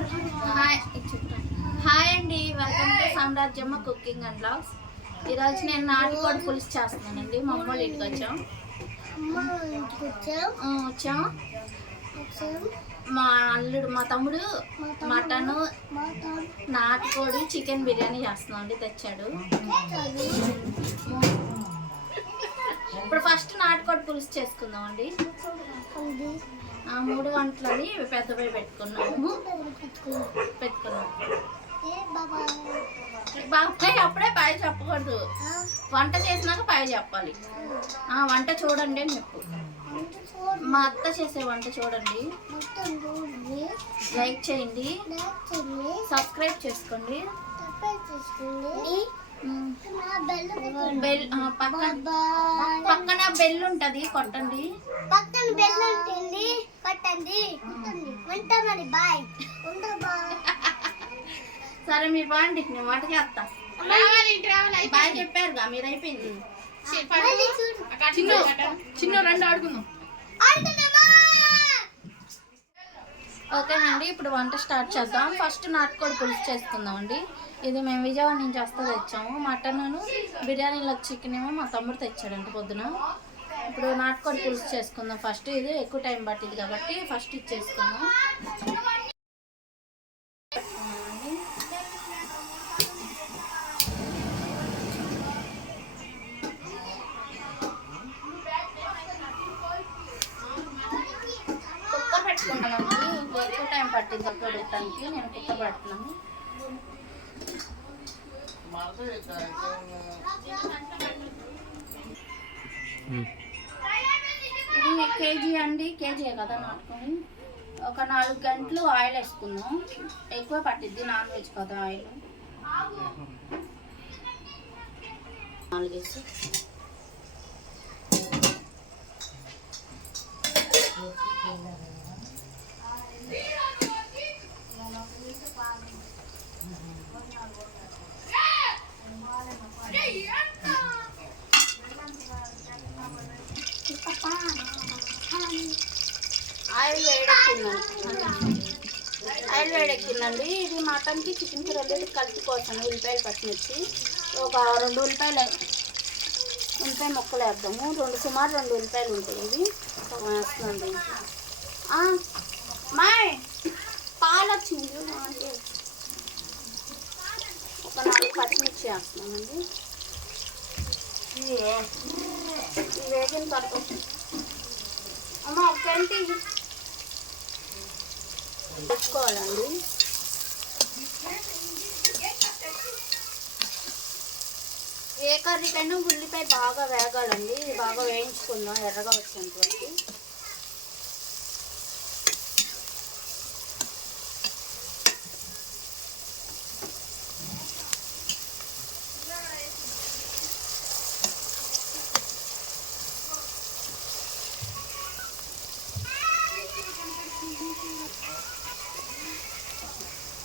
Hi hi అండి welcome to Samrajyamma cooking and blogs ఈరోజు నేను నాటుకోడి పులుసు చేస్తున్నానండి. మా అమ్మ వాళ్ళ ఇంటికి వచ్చాం. వచ్చాం. మా అల్లుడు మా తమ్ముడు మటన్ నాటుకోడి చికెన్ బిర్యానీ చేస్తున్నాం అండి తెచ్చాడు. ఇప్పుడు ఫస్ట్ నాటుకోడి పులుసు చేసుకుందాం అండి ఆ, మూడు వంటలని పెద్దపై పెట్టుకున్నాము. పెట్టుకున్నాము బాబాయ్ అప్పుడే పై చెప్పకూడదు. వంట చేసినాక పై చెప్పాలి. ఆ వంట చూడండి అని చెప్పు. మా అత్త చేసే వంట చూడండి. లైక్ చేయండి. సబ్స్క్రైబ్ చేసుకోండి. బెల్ పక్కన పక్కన బెల్ ఉంటది కొట్టండి. పక్కన బెల్ ఉంటుంది. కొట్టండి బాయ్. సరే మీరు బాగుండి నేను వంట చేస్తా బాయ్ చెప్పారుగా మీరు అయిపోయింది. చిన్న చిన్న రెండు ఆడుకుందాం. ఓకేనండి ఇప్పుడు వంట స్టార్ట్ చేద్దాం. ఫస్ట్ నాటుకోడి పులుసు చేసుకుందాం అండి ఇది మేము విజయవాడ నుంచి వస్తే తెచ్చాము. మటన్ బిర్యానీలో చికెన్ ఏమో మా తమ్ముడు తెచ్చాడంట పొద్దున. ఇప్పుడు నాటుకోడి పులుసు చేసుకుందాం. ఫస్ట్ ఇది ఎక్కువ టైం పట్టింది కాబట్టి ఫస్ట్ ఇది చేసుకుందాం. వెజ్ కదా ఆయిల్ ఆయిల్ వేడెక్కిందండి ఆయిల్ వేడెక్కిందండి. ఇది మటన్కి చికెన్కి రెండు కలిపి కోసాను ఉల్లిపాయలు పచ్చిమిర్చి ఒక రెండు ఉల్లిపాయలు ఉల్లిపాయ ముక్కలు వేద్దాము. రెండు సుమారు రెండు ఉల్లిపాయలు ఉంటాయి ఇవి. వస్తుందండి దీంట్లో మాయ్ పాలు వచ్చింది ఒక నాలుగు పచ్చిమిర్చి వేస్తున్నామండి వేగిన తర్వాత అమ్మ ఒకేంటి పెట్టుకోవాలండి. ఏ కర్రీకైనా ఉల్లిపాయ బాగా వేగాలండి. ఇది బాగా వేయించుకుందాం ఎర్రగా వచ్చేంత వరకు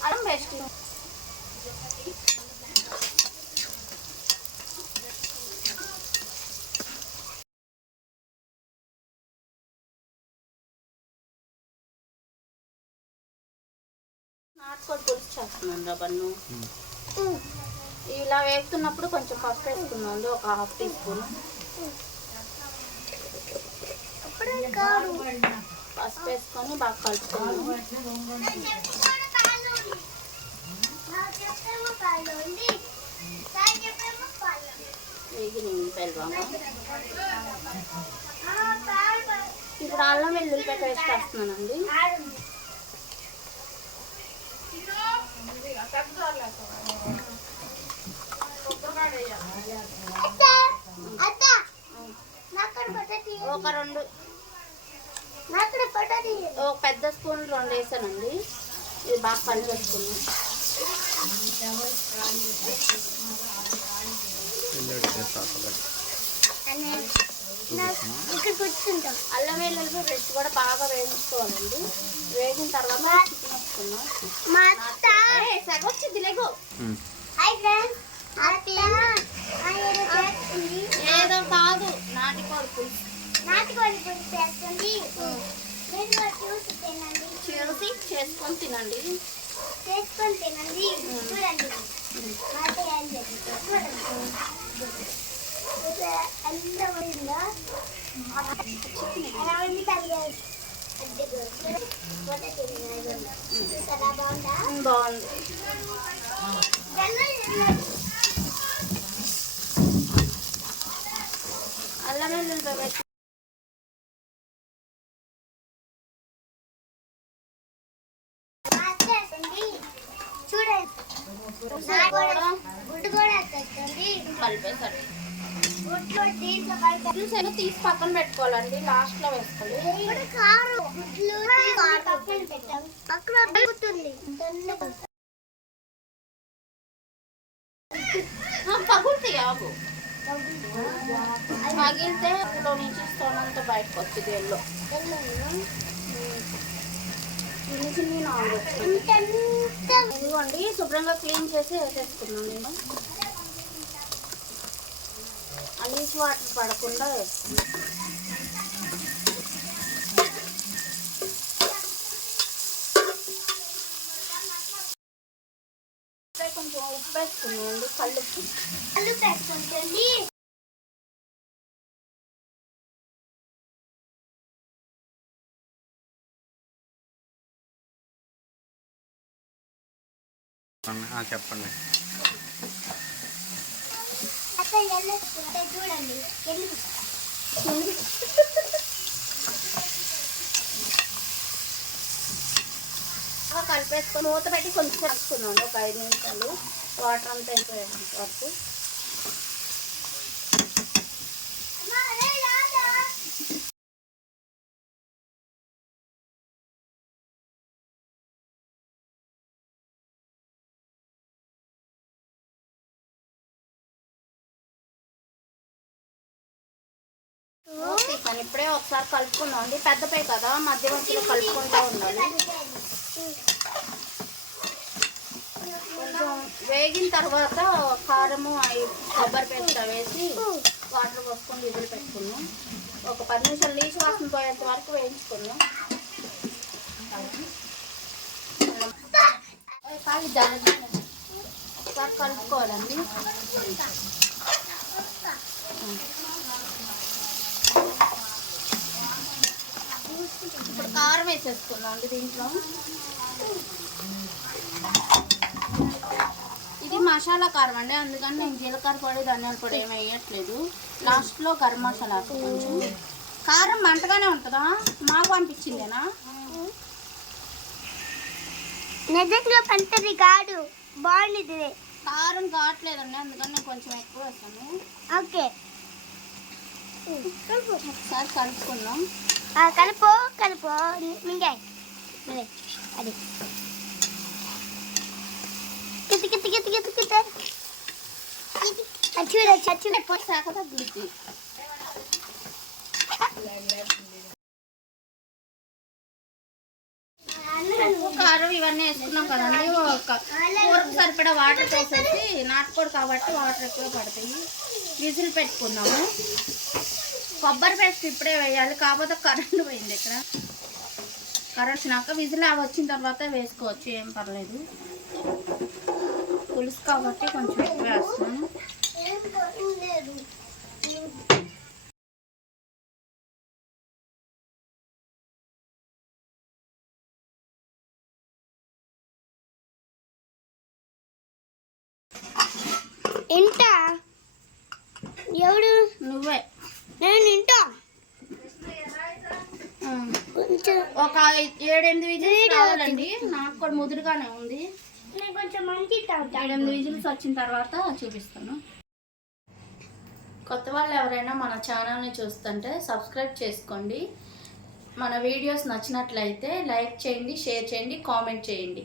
అల్లం పేస్ట్ నాటుకోడి పులుసు చేస్తున్నాను రా బన్ను. ఇలా వేస్తున్నప్పుడు కొంచెం పసుపు వేసుకున్నాం ఒక హాఫ్ టీ స్పూన్. పసుపు వేసుకొని బాగా కాళ్ళు ఇప్పుడు అల్లం వెల్లుల్లిపాయ పేస్ట్ వేస్తున్నానండి ఆడుంది అత్త అత్త నాక్కడ పట్టది ఒక రెండు. ఒక పెద్ద స్పూన్ రెండు వేసానండి ఇది బాగా కలిపేసుకున్నాం అల్లం వెల్లుల్లిపాయ పేస్ట్ కూడా బాగా వేయించుకోవాలండి. వేగిన తర్వాత ఏదో కాదు నాటుకోడి పులుసు నాటుకోడి పులుసు చేస్తుంది. చూసి తినండి. చూసి చేసుకొని తినండి. చేసుకొని తినండి. చూడండి. చూడండి. బాగుంది అల్లం వెల్లుల్లిపాయ తీసి పక్కన పెట్టుకోవాలండి లాస్ట్లో వేసుకోవాలి ఇప్పుడు కారు గుడ్లు పక్కన పెట్టాం పక్కన పెరుగుతుంది పగులుతాయి ఆగు. పగిలితే అందులో నుంచి స్టోన్ అంతా బయటకు వచ్చింది ఎల్లో. ఇదిగోండి శుభ్రంగా క్లీన్ చేసి వేసేసుకున్నాను నేను అలీస్ వాటర్ పడకుండా వేసుకున్నాను ఇప్పుడే కొంచెం ఉప్పు వేసుకున్నాను కళ్ళుకి కళ్ళు పెట్టుకుంటుంది ఆ, చెప్పండి. అక్కడ చూడండి. కలిపేసుకొని మూత పెట్టి కొంచెం వేసుకున్నాను. ఒక ఐదు నిమిషాలు. వాటర్ అంతా అయిపోయేంత వరకు. తీసాను ఇప్పుడే ఒకసారి కలుపుకుందాం అండి. పెద్దపై కదా మధ్య మధ్యలో కలుపుకుంటూ ఉండాలి. కొంచెం వేగిన తర్వాత కారము కొబ్బరి పేస్ట్ వేసి వాటర్ పోసుకొని విధులు పెట్టుకున్నాం ఒక పది నిమిషాలు నీచు వాసన పోయేంత వరకు వేయించుకున్నాం కాలి ఒకసారి కలుపుకోవాలండి ఇప్పుడు కారం వేసేసుకుందాం అండి దీంట్లో. ఇది మసాలా కారం అండి అందుకని నేను జీలకర్ర పొడి ధనియాల పొడి ఏమి వేయట్లేదు. లాస్ట్లో గరం మసాలా కొంచెం కారం మంటగానే ఉంటుందా? మాకు అనిపించిందేనా? నిజంగా పంటది కాదు బాగుంది కారం కావట్లేదండి అందుకని నేను కొంచెం ఎక్కువ వేస్తాను ఓకే. ఒకసారి కలుపుకుందాం. కలుపు కలుపు మింగాయ్ అది కితి కితి కితి కితి కితి అది చూడ చచ్చు ఎక్కువ శాఖ కారం ఇవన్నీ వేసుకున్నాం కదండి కూరకు సరిపడా వాటర్ పోసేసి నాటుకోడు కాబట్టి వాటర్ ఎక్కువ పడతాయి విజిల్ పెట్టుకున్నాము కొబ్బరి పేస్ట్ ఇప్పుడే వేయాలి కాకపోతే కరెంట్ పోయింది ఇక్కడ. కరెంట్ వచ్చినాక విజిల్ అవి వచ్చిన తర్వాత వేసుకోవచ్చు ఏం పర్లేదు. పులుసు కాబట్టి కొంచెం ఎక్కువ వేస్తాను ఇంట ఎవడు నువ్వే నేను ఇంటా ఉమ్. కొంచెం ఒక ఏడెనిమిది విజిల్స్ రావాలండి. నాకు కూడా ముదురుగానే ఉంది. నేను కొంచెం మంచి ఏడెనిమిది విజిల్స్ వచ్చిన తర్వాత చూపిస్తాను. కొత్త వాళ్ళు ఎవరైనా మన ఛానల్ని చూస్తుంటే సబ్స్క్రైబ్ చేసుకోండి. మన వీడియోస్ నచ్చినట్లయితే లైక్ చేయండి షేర్ చేయండి కామెంట్ చేయండి.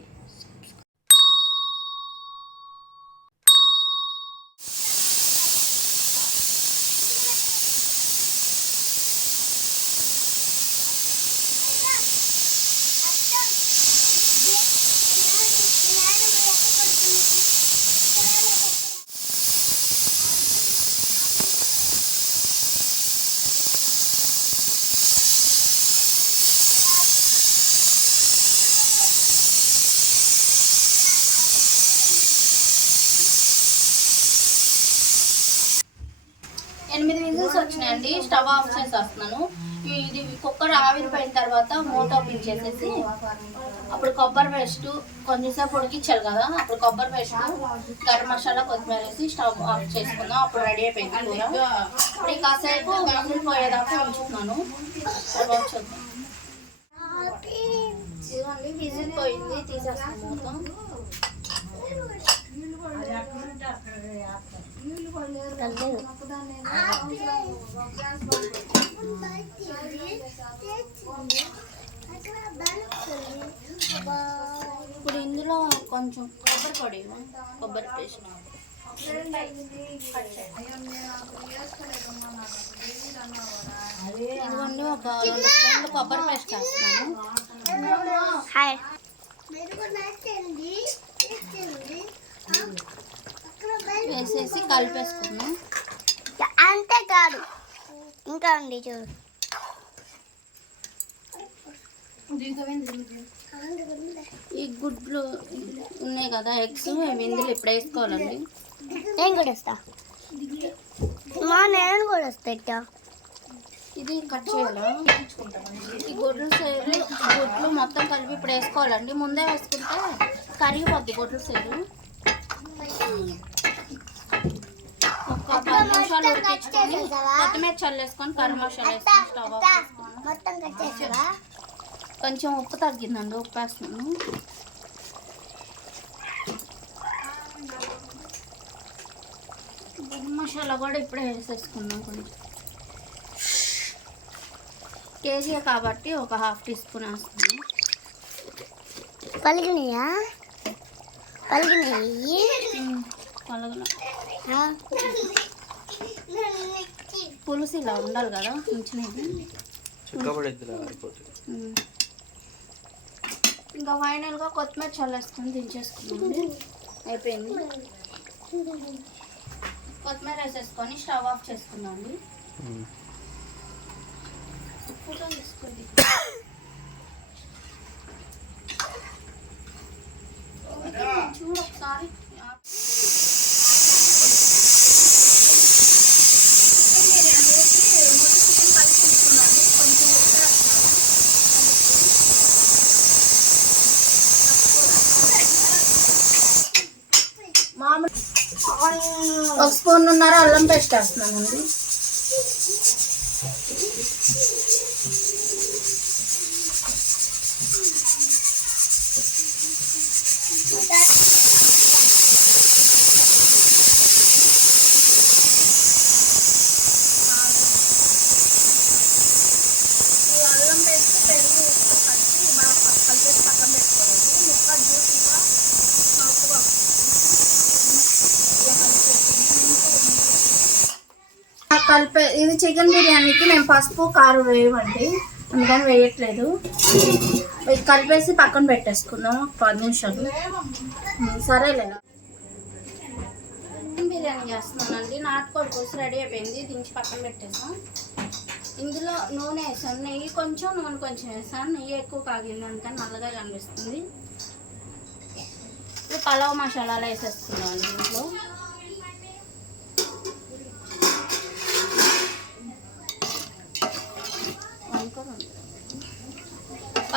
వచ్చినాయండి స్టవ్ ఆఫ్ చేసేస్తున్నాను. ఇది కుక్కర్ ఆవిరిపోయిన తర్వాత మూత ఓపెన్ చేసేసి అప్పుడు కొబ్బరి పేస్ట్ కొంచెంసేపు ఉడికిచ్చారు కదా అప్పుడు కొబ్బరి పేస్ట్ గరం మసాలా కొత్తిమీర వేసి స్టవ్ ఆఫ్ చేసుకుందాం. అప్పుడు రెడీ అయిపోయింది కూర. ఇప్పుడు కాసేపు విజిల్ పోయేదాకా ఉంచుతున్నాను. ఇదిగోండి విజిల్ పోయింది తీసేస్తాను మొత్తం. ఇప్పుడు ఇందులో కొంచెం కొబ్బరి పొడి కొబ్బరి పేస్ట్. ఇదిగోండి ఒక రెండు స్పూన్లు కొబ్బరి పేస్ట్ వేస్తాను హాయ్. వేసేసి కలిపేసుకున్నాం అంతే కాదు. ఇంకా ఉంది చూడు. ఈ గుడ్లు ఉన్నాయి కదా ఎగ్స్ అవి ఇందులో ఇప్పుడు వేసుకోవాలండి? నేను కూడా వస్తా. మా నేను కూడా వస్తా ఇది కట్ చేయాలా? ఈ గుడ్లు సేరు గుడ్లు మొత్తం కలిపి ఇప్పుడు వేసుకోవాలండి. ముందే వేసుకుంటే కరిగిపోద్ది గుడ్లు సేరు ఒక పది నిమిషాలు ఉడికించుకొని కొత్తిమీర చల్లేసుకొని స్టవ్ ఆఫ్ కొంచెం ఉప్పు తగ్గిందండి ఉప్పు వేస్తున్నాను గరం మసాలా కూడా ఇప్పుడే వేసేసుకున్నాం కొంచెం. కేజీ కాబట్టి ఒక హాఫ్ టీ స్పూన్ వేస్తున్నాను. పలిగినాయా ఆ. పులుసు ఇలా ఉండాలి కదా. ఇంకా ఫైనల్గా కొత్తిమీర చల్లేసుకొని దించేసుకున్నాం అయిపోయింది. కొత్తిమీర వేసేసుకొని స్టవ్ ఆఫ్ చేసుకున్నాండి ఉమ్. ఫోటో తీసుకోండి చూడు ఒకసారి మామూలు ఒక స్పూన్ ఉన్నర? అల్లం పేస్ట్ వేస్తున్నానండి ఈ అల్లం పేస్ట్ పెరుగు ఉప్పు కలిపి బాగా పక్క- కలిపేసి పక్కన పెట్టుకోవాలి ముక్క జ్యూసీగా సాఫ్ట్గా కలిపే ఇది చికెన్ బిర్యానీకి మేము పసుపు కారం వేయమండి. అందుకని వేయట్లేదు. కలిపేసి పక్కన పెట్టేసుకుందాం ఒక పది నిమిషాలు సరేలే. చికెన్ బిర్యానీ చేస్తున్నానండి. నాటుకోడి కోసం రెడీ అయిపోయింది. దించి పక్కన పెట్టేసాం. ఇందులో నూనె వేసాను నెయ్యి కొంచెం నూనె కొంచెం వేసాను నెయ్యి ఎక్కువ కాగింది అందుకని నల్లగా కనిపిస్తుంది. ఇప్పుడు పలావ్ మసాలాలు వేసేస్తున్నాం అండి ఇంట్లో.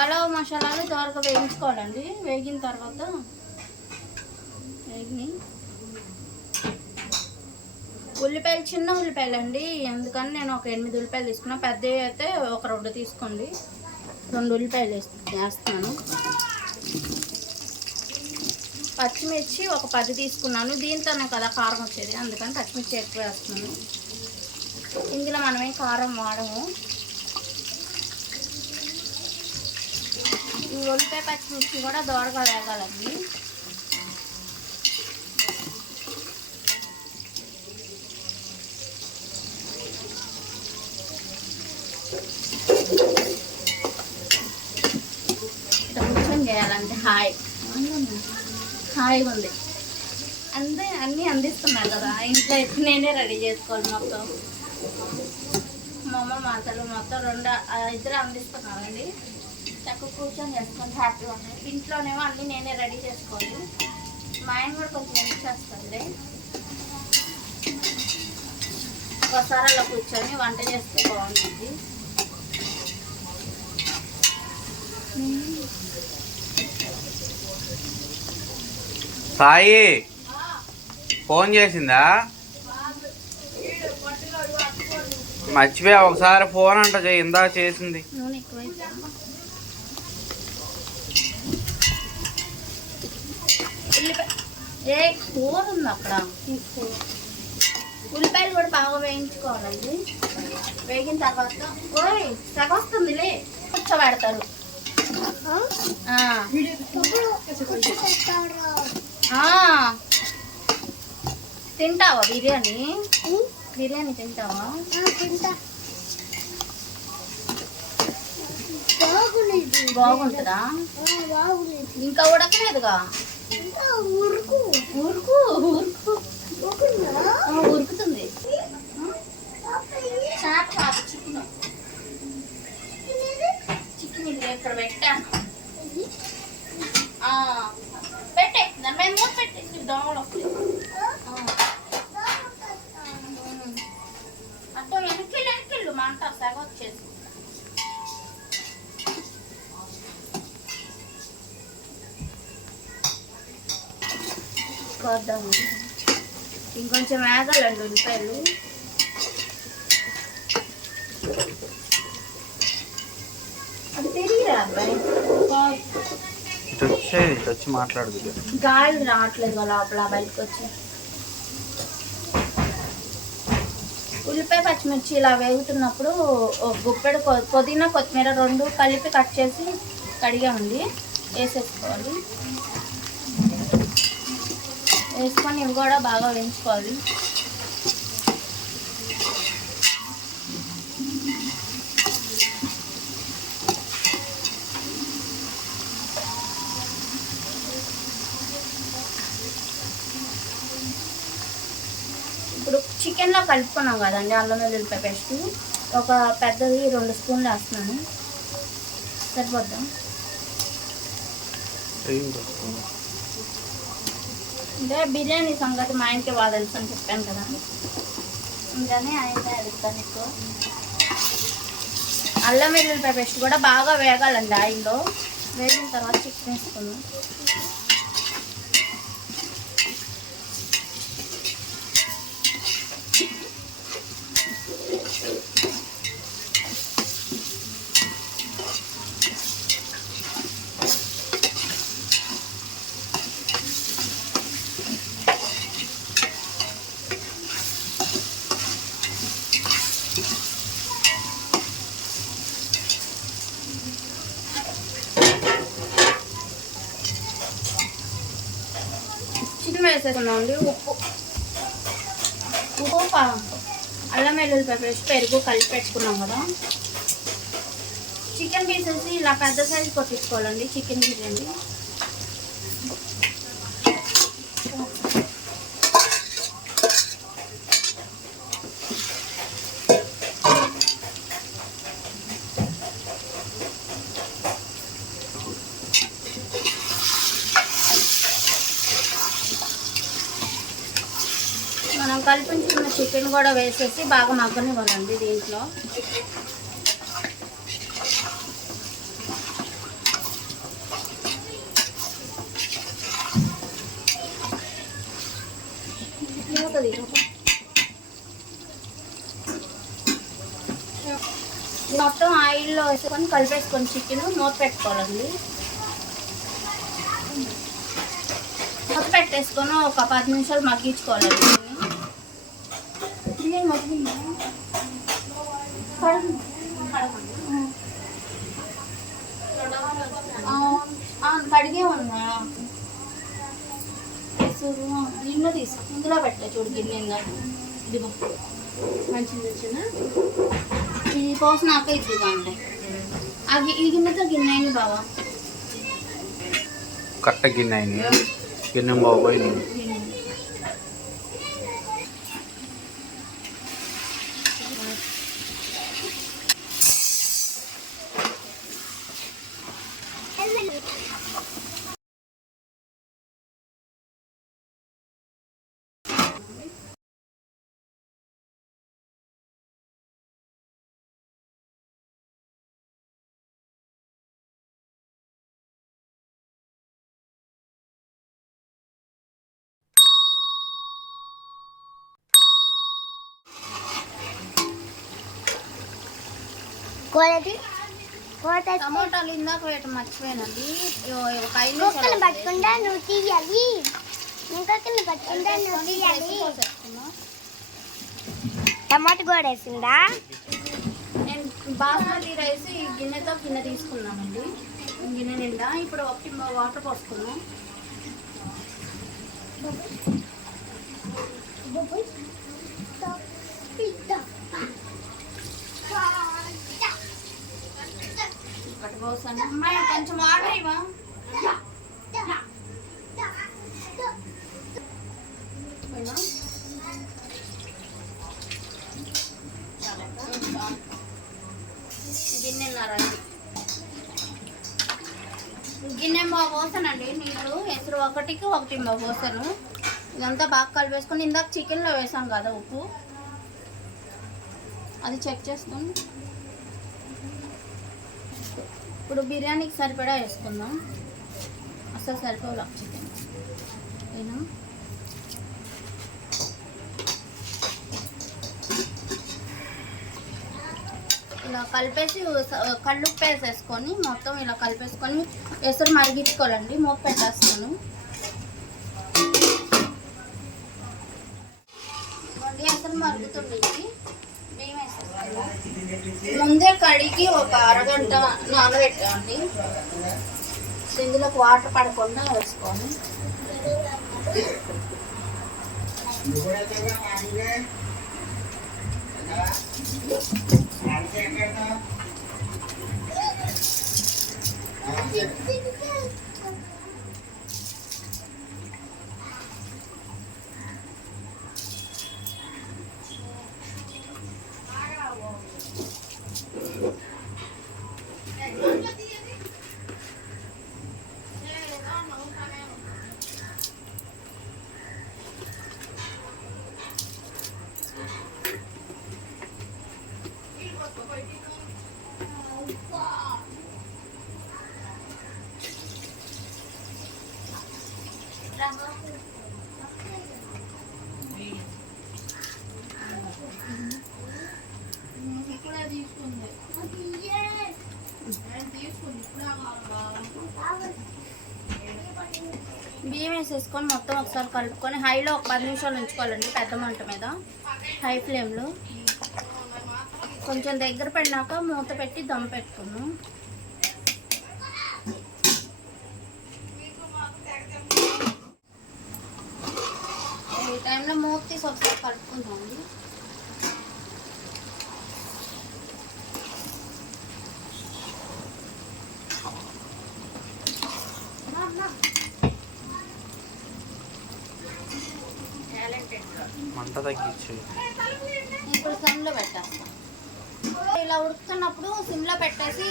పలావ్ మసాలాలు దోరగా వేయించుకోవాలండి. వేగిన తర్వాత వేగి ఉల్లిపాయలు చిన్న ఉల్లిపాయలు అండి అందుకని నేను ఒక ఎనిమిది ఉల్లిపాయలు తీసుకున్నా. పెద్దవి అయితే ఒక రెండు తీసుకోండి. రెండు ఉల్లిపాయలు వేస్తున్నాను. పచ్చిమిర్చి ఒక పది తీసుకున్నాను. దీంతోనే కదా కారం వచ్చేది. అందుకని పచ్చిమిర్చి ఎక్కువ వేస్తున్నాను. ఇందులో మనమే కారం వాడము. ఈ ఉల్లిపాయ పచ్చిమిర్చి కూడా దోరగా వేగాలండి. ఇట్లా కూర్చొని చేయాలంటే హాయ్. హాయిగా ఉంది అందే అన్నీ అందిస్తున్నారు కదా. ఇంట్లో అయితే నేనే రెడీ చేసుకోవాలి మొత్తం. మా అమ్మ మాతలు మొత్తం రెండు ఇద్దరు అందిస్తున్నారండి. చక్కగా కూర్చొని చేసుకొని హ్యాపీగా ఉన్నాయి ఇంట్లోనేమో అన్నీ నేనే రెడీ చేసుకోవాలి. మా ఆయన కూడా కొంచెం హెల్ప్ చేస్తుంది ఒకసారి అలా కూర్చొని వంట చేస్తే బాగుంటుంది. సాయి ఫోన్ చేసిందా? మర్చిపోయా ఒకసారి ఫోన్ అంట ఇందా చేసింది నూనె ఎక్కువైతే ఉల్లిపాయ ఏ కూర ఉంది అక్కడ ఉల్లిపాయలు కూడా బాగా వేయించుకోవాలండి వేగిన తర్వాత ఓయ్ సగ వస్తుందిలే కూర్చోబెడతారు. తింటావా బిర్యానీ బిర్యానీ తింటావా బాగుండేది బాగుంటుందా ఇంకా ఉడకలేదుగా ఉరుకుతుంది చికెన్ ఇక్కడ పెట్టాను. వేగాలండి ఉల్లిపాయలు అది తెలియరా అబ్బాయి? ఇటు వచ్చేది ఇటు వచ్చి మాట్లాడదు గాలి రావట్లేదు లోపల బయటకు వచ్చి. ఉల్లిపాయ పచ్చిమిర్చి ఇలా వేగుతున్నప్పుడు గుప్పెడు పుదీనా కొత్తిమీర రెండు కలిపి కట్ చేసి కడిగామండి వేసేసుకోవాలి. వేసుకొని ఇవి కూడా బాగా వేయించుకోవాలి ఇప్పుడు చికెన్లో కలుపుకున్నాం కదండి అల్లం వెల్లుల్లిపాయ పేస్ట్. ఒక పెద్దది రెండు స్పూన్లు వేస్తున్నాను. సరిపోద్దాం? అంటే బిర్యానీ సంగతి మా ఇంటికి బాగా తెలుసు అని చెప్పాను కదా. అందుకని ఆయన అడుగుతాను ఎక్కువ. అల్లం వెల్లుల్లిపాయ పేస్ట్ కూడా బాగా వేగాలండి ఆయిల్లో. వేగిన తర్వాత చికెన్ వేసుకున్నాం చికెన్ వేసేసుకున్నామండి ఉప్పు ఉప్పు పా- అల్లం వెల్లుల్లిపాయ పెరుగు కలిపి పెట్టుకున్నాం కదా. చికెన్ పీసెస్ ఇలా పెద్ద సైజ్ కొట్టించుకోవాలండి చికెన్ బిర్యానీ మనం కల్పించుకున్న చికెన్ కూడా వేసేసి బాగా మగ్గనివ్వాలండి దీంట్లో. మొత్తం ఆయిల్లో వేసుకొని కలిపేసుకొని చికెన్ మూత పెట్టుకోవాలండి. మూత పెట్టేసుకొని ఒక పది నిమిషాలు మగ్గించుకోవాలండి దీన్ని. బిర్యానీ మగ్గిందా? కడగండి. కడగండి. ఆ, ఆ, కడిగే ఉన్నా నిన్న గిన్నె తీసు ఇందులో పెట్టే చూడు గిన్నె ఇందాక ఇదిగో మంచిది వచ్చిన ఇది పోసినాక ఇది కాండి అది ఈ గిన్నెతో గిన్నె అయింది బావా కట్ట గిన్నె అయింది గిన్నె బాబోయింది గిన్నె. కోడది? కోట టమోటాలు ఇందాక వేయటం మర్చిపోయానండి ఒక ఐదు నిమిషాలు పట్టుకుంటా నువ్వు తీయాలి. ఇంకొకరిని పట్టుకుంటా నువ్వు తీయాలి. టమాటా కూడా వేసిందా? నేను బాస్మతి రైస్ ఈ గిన్నెతో గిన్నె తీసుకున్నానండి ఈ గిన్నె నిండా ఇప్పుడు ఒకటి వాటర్ పోసుకున్నాం ఒకటి పోసాను అమ్మాయి కొంచెం వాటర్ ఇవ్వ. గిన్నెన్నారండి గిన్నె బాగా పోసానండి నీళ్ళు ఎసురు ఒకటికి ఒకటి బాగా పోసాను. ఇదంతా బాగా కలిపేసుకొని ఇందాక చికెన్లో వేసాం కదా ఉప్పు. అది చెక్ చేసుకొని ఇప్పుడు బిర్యానీకి సరిపడా వేసుకుందాం. అసలు సరిపోలే చికెన్. ఏనా ఇలా కలిపేసి కళ్ళుప్ప వేసేసుకొని మొత్తం ఇలా కలిపేసుకొని ఎసరు మరిగించుకోవాలండి. మూత పెట్టేస్తాను. ఎసరు మరుగుతుంది. అడిగి కడిగి ఒక అరగంట నానబెట్టండి ఇందులోకి వాటర్ పడకుండా వేసుకోండి బియ్యం తీసుకొని మొత్తం ఒకసారి కలుపుకొని హైలో ఒక పది నిమిషాలు ఉంచుకోవాలండి పెద్ద మంట మీద. హై ఫ్లేమ్లో కొంచెం దగ్గర పడినాక మూత పెట్టి దమ్ పెట్టుకున్నాం ఈ టైంలో మూత తీసి ఒకసారి కలుపుకుందామండి మంట తగ్గించు ఇప్పుడు సిమ్లో పెట్టేస్తాం ఇలా ఉడుకుతున్నప్పుడు సిమ్లో పెట్టేసి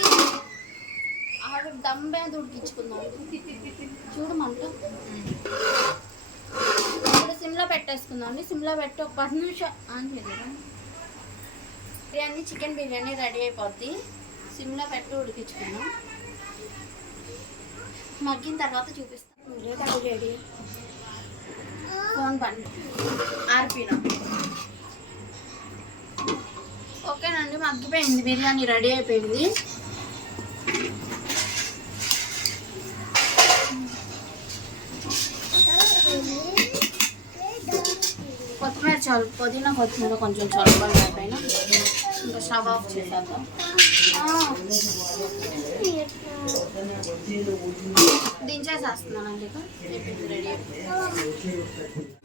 ఆవిడ దమ్ మీద ఉడికించుకుందాం. చూడు మంట. ఇప్పుడు సిమ్లో పెట్టేసుకుందాం అండి. సిమ్లో పెట్టి ఒక పది నిమిషం ఆన్ చేయలేదా బిర్యానీ చికెన్ బిర్యానీ రెడీ అయిపోద్ది. సిమ్లో పెట్టి ఉడికించుకుందాం. మగ్గిన తర్వాత చూపిస్తాం. రెడీ ఫోన్ బండి ఆర్పినా? ఓకేనండి మగ్గిపోయింది బిర్యానీ రెడీ అయిపోయింది. కొత్తిమీర చాలు పుదీనా కొత్తిమీర కొంచెం చల్లబడి పైన. ఇంకా స్టవ్ ఆఫ్ చేశాక దించేసేస్తున్నానండి ఇక రెడీ అయిపోయింది